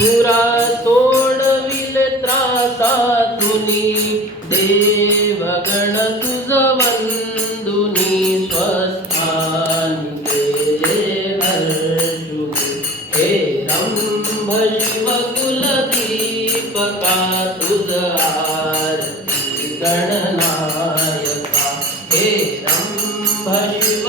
सुरा सोडविल त्रासातुनी देवगण तुझ वंदुनी स्वस्थान गेले हर्षुनी हे रंभ शिवकुलदीपका तुझ आरती गणनायका हे रंभ शिव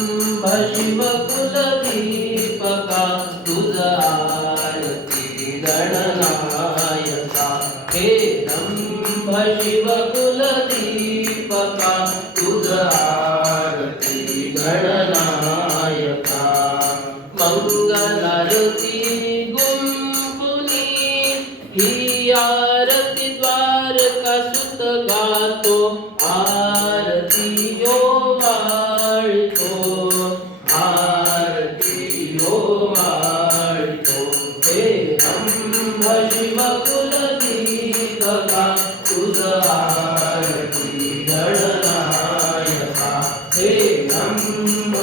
रंभ शिवकुलदीपका तुझ आरती गणनायका हे रंभ शिवकुलदीपका तुझ आरती गणनायका मंगलारती गुंपुनी ही आरती द्वारका सुत गातो आ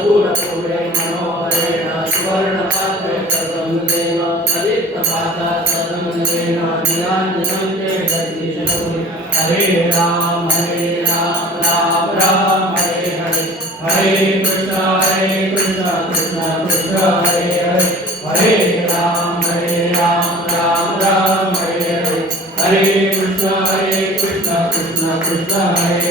मनोहरेण सुवर्णपात्रे सदमुदेव सदित्तपाता सदमुदेव नीलाञ्जनं ते जगदीशपुरि हरे राम हरे राम राम राम हरे हरे हरे कृष्ण हरे कृष्ण कृष्ण कृष्ण हरे हरे हरे राम हरे राम राम राम हरे हरे हरे कृष्ण हरे कृष्ण कृष्ण कृष्ण हरे